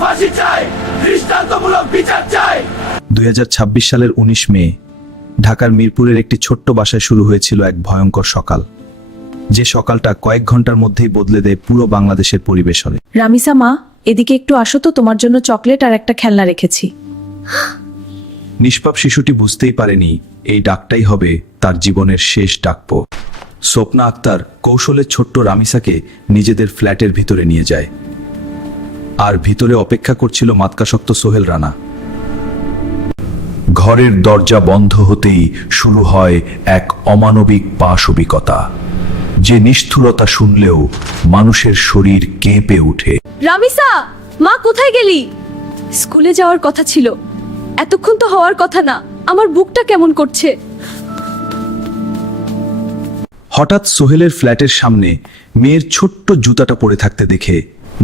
ফাঁসি চাই, দৃষ্টান্তমূলক বিচার চাই। 2026 সালের 19 মে ঢাকার মিরপুরের একটি ছোট্ট বাসায় শুরু হয়েছিল এক ভয়ঙ্কর সকাল, যে সকালটা কয়েক ঘন্টার মধ্যেই বদলে দেয় পুরো বাংলাদেশের পরিবেশরে। রামিসা মা, এদিকে একটু আসো তো, তোমার জন্য চকলেট আর একটা খেলনা রেখেছি। নিষ্পাপ শিশুটি বুঝতেই পারেনি এই ডাকটাই হবে তার জীবনের শেষ ডাকপ। স্বপ্না আক্তার কৌশলে ছোট্ট রামিসাকে নিজেদের ফ্ল্যাটের ভিতরে নিয়ে যায়, আর ভিতরে অপেক্ষা করছিল মাতকাসক্ত সোহেল রানা। ঘরের দরজা বন্ধ হতেই শুরু হয় এক অমানবিক পাশবিকতা, যে নিষ্ঠুরতা শুনলেও মানুষের শরীর কেঁপে ওঠে। রামিসা মা, কোথায় গেলি? স্কুলে যাওয়ার কথা ছিল, এতক্ষণ তো হওয়ার কথা না। আমার বুকটা কেমন করছে। হঠাৎ সোহেলের ফ্ল্যাটের সামনে মেয়ের ছোট্ট জুতাটা পড়ে থাকতে দেখে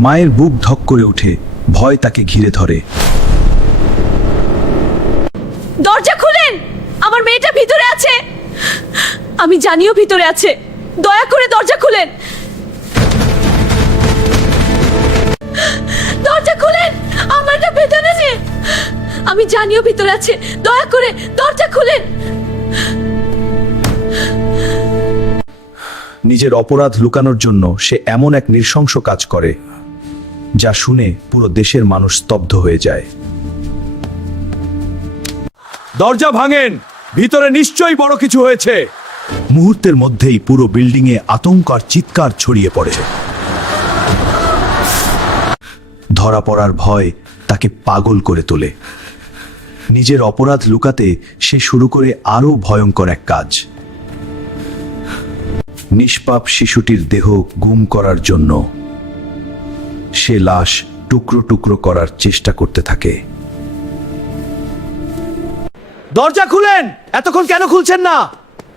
মায়ের বুক ধক করে ওঠে, ভয় তাকে ঘিরে ধরে। দরজা খুলেন, আমার মেয়েটা ভিতরে আছে। আমি জানিও ভিতরে আছে, দয়া করে দরজা খুলেন। দরজা খুলেন, আমার মেয়েটা ভিতরে আছে। আমি জানিও ভিতরে আছে, দয়া করে দরজা খুলেন। নিজের অপরাধ লুকানোর জন্য সে এমন এক নৃশংস কাজ করে, যা শুনে পুরো দেশের মানুষ স্তব্ধ হয়ে যায়। দরজা ভাঙেন, ভিতরে নিশ্চয়ই বড় কিছু হয়েছে। মুহূর্তের মধ্যেই পুরো বিল্ডিংয়ে আতঙ্ক আর চিৎকার ছড়িয়ে পড়ে। ধরা পড়ার ভয় তাকে পাগল করে তোলে। নিজের অপরাধ লুকাতে সে শুরু করে আরো ভয়ঙ্কর এক কাজ। নিষ্পাপ শিশুটির দেহ গুম করার জন্য সে লাশ টুকরো টুকরো করার চেষ্টা করতে থাকে। দরজা খুলেন, এতক্ষণ কেন খুলছেন না?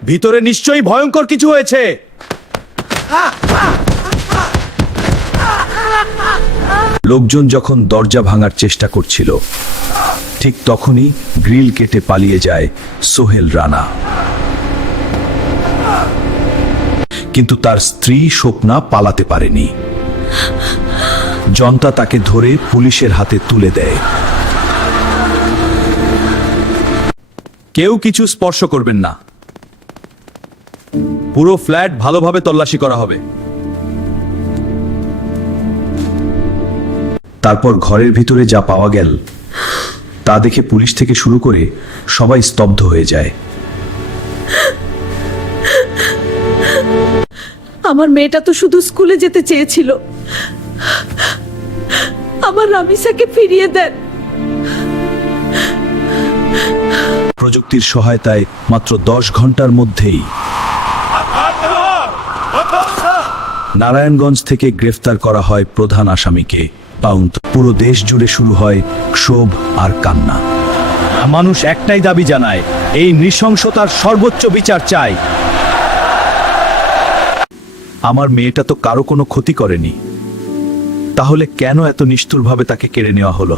ভিতরে নিশ্চয়ই ভয়ঙ্কর কিছু হয়েছে। লোকজন যখন দরজা ভাঙার চেষ্টা করছিল, ঠিক তখনই গ্রিল কেটে পালিয়ে যায় সোহেল রানা। কিন্তু তার স্ত্রী স্বপ্না পালাতে পারেনি। জনতা তাকে ধরে পুলিশের হাতে তুলে দেয়। কেউ কিছু স্পর্শ করবেন না, পুরো ফ্ল্যাট ভালোভাবে তল্লাশি করা হবে। তারপর ঘরের ভিতরে যা পাওয়া গেল তা দেখে পুলিশ থেকে শুরু করে সবাই স্তব্ধ হয়ে যায়। আমার মেয়েটা তো শুধু স্কুলে যেতে চেয়েছিল। আমার রামিসাকে ফিরিয়ে দেন। প্রযুক্তির সহায়তায় মাত্র 10 ঘন্টার মধ্যেই নারায়ণগঞ্জ থেকে গ্রেফতার করা হয় প্রধান আসামিকে পাউন্ড। পুরো দেশ জুড়ে শুরু হয় ক্ষোভ আর কান্না। মানুষ একটাই দাবি জানায়, এই নৃশংসতার সর্বোচ্চ বিচার চাই। আমার মেয়েটা তো কারো কোনো ক্ষতি করেনি, তাহলে কেন এত নিষ্ঠুরভাবে তাকে কেড়ে নেওয়া হলো?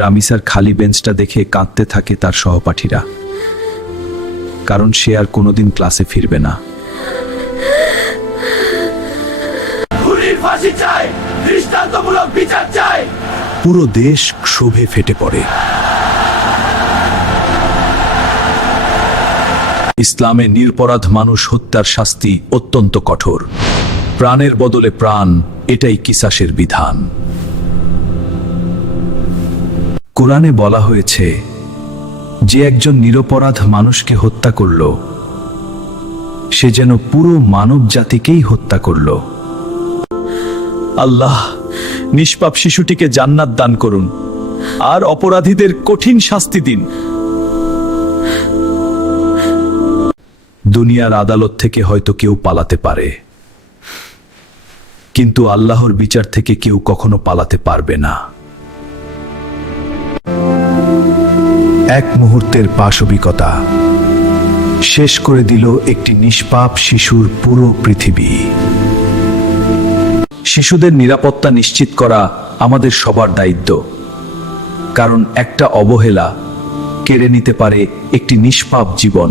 রামিসার খালি বেঞ্চটা দেখে কাঁদতে থাকে তার সহপাঠীরা, কারণ সে আর কোনোদিন ক্লাসে ফিরবে না। ফাঁসি চাই, দৃষ্টান্তমূলক বিচার চাই। পুরো দেশ ক্ষোভে ফেটে পড়ে। ইসলামে নিরপরাধ মানুষ হত্যার শাস্তি অত্যন্ত কঠোর। প্রাণের বদলে প্রাণ, এটাই কিসাসের বিধান। কোরআনে বলা হয়েছে, যে একজন নিরপরাধ মানুষকে হত্যা করল, সে যেন পুরো মানব জাতিকেই হত্যা করল। আল্লাহ, নিষ্পাপ শিশুটিকে জান্নাত দান করুন আর অপরাধীদের কঠিন শাস্তি দিন। দুনিয়ার আদালত থেকে হয়তো কেউ পালাতে পারে, কিন্তু আল্লাহর বিচার থেকে কেউ কখনো পালাতে পারবে না। এক মুহূর্তের পাশবিকতা শেষ করে দিল একটি নিষ্পাপ শিশুর পুরো পৃথিবী। শিশুদের নিরাপত্তা নিশ্চিত করা আমাদের সবার দায়িত্ব, কারণ একটা অবহেলা কেড়ে নিতে পারে একটি নিষ্পাপ জীবন।